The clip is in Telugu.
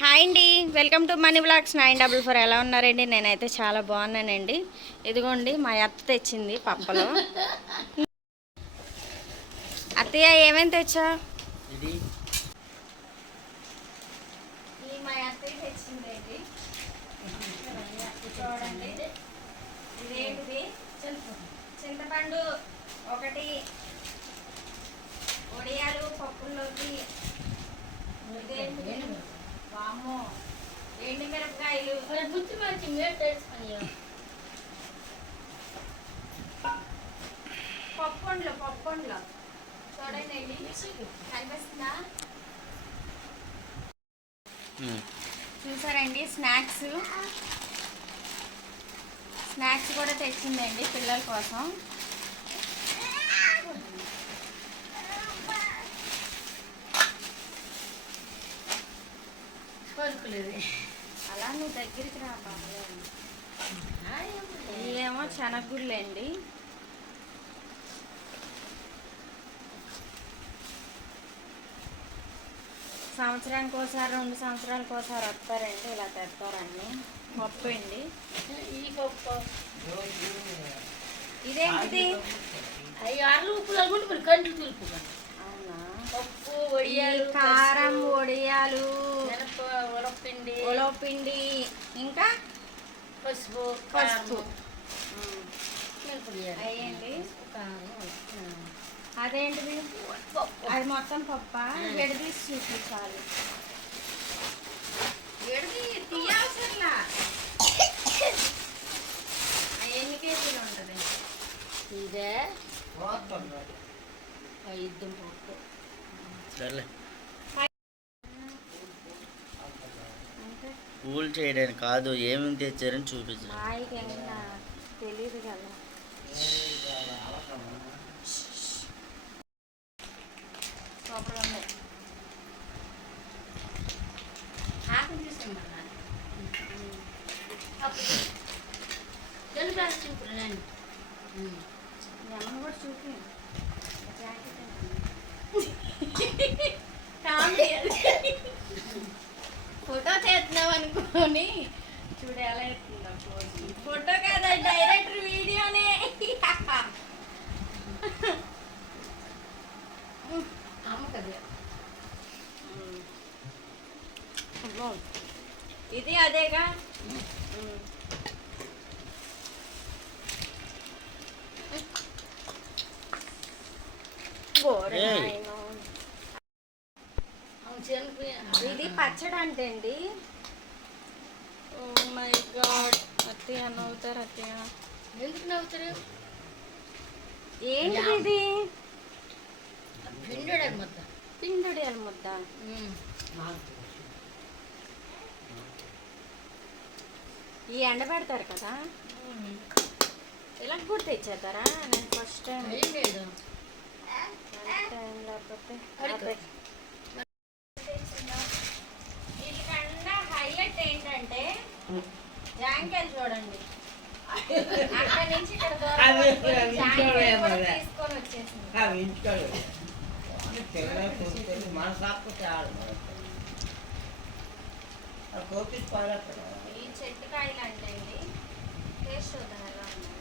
హాయ్ అండి, వెల్కమ్ టు మనీ బ్లాగ్స్ 944. ఎలా ఉన్నారండి? నేనైతే చాలా బాగున్నానండి. ఇదిగోండి మా అత్త తెచ్చింది పప్పలు. అత్తయ్య ఏమేమి తెచ్చా? మా అత్తయ్య తెచ్చిందండి. చూడండి, ఇదేంటిది? చింతపండు ఒకటి, వడియాలు పప్పుల్లోకి, ఇదేంటిది? వామ్మో, ఎండు మిరపకాయలు, పప్పుండ్లు చూడండి, కనిపిస్తుందా? చూసారండి, స్నాక్స్ కూడా తెచ్చిందండి పిల్లల కోసం. అలా నువ్వు దగ్గరికి రా బాబు. ఇవేమో శనగగుళ్ళు అండి. సంవత్సరానికి ఒకసారి 2 సంవత్సరాలకు ఒకసారి వస్తారండి, ఇలా తెస్తారండి. పప్పు అండి. ఇదేంటిది? అవునా, పప్పు, వడియాలు, కారం, వడియాలు, ఉలవపిండి, ఇంకా పసుపు అయ్యండి. అదేంటిది? అది మొత్తం పప్ప. విడదీసి చూపించాలి. తీయాల్సర్లా ఎన్ని కేజీలు ఉంటుంది? ఇదే 5 పప్పు. పూలు చేయడానికి కాదు, ఏమేమి తెచ్చారని చూపించారు. తెలీదు కదా. సూపర్ ఉంది. ఏమన్నా కూడా చూపి. ఫోటో చేస్తున్నావు అనుకోని చూడు ఎలా ఎత్తుందా. ఫోటో కదా, డైరెక్టర్ వీడియోనే. ఇది అదేగా. ఇది పచ్చడి అంటే అండి. ఓ మై గాడ్, అత్తయ్య నవ్వుతారు. అత్తయ్య ఎందుకు నవ్వుతారు? ఏంటి ఇది? పిండుడియాల ముద్ద. ఈ ఎండ పెడతారు కదా, ఇలా కూడా తెచ్చేస్తారా? నేను ఫస్ట్ టైం. లేకపోతే వీటికన్నా హైలైట్ ఏంటంటే జాంకాయలు చూడండి. అక్కడి నుంచి ఇక్కడ తీసుకొని వచ్చేసింది. ఈ చెట్టు కాయలు అంటే అండి, టేస్ట్ చూద్దాం ఎలా ఉన్నాయి.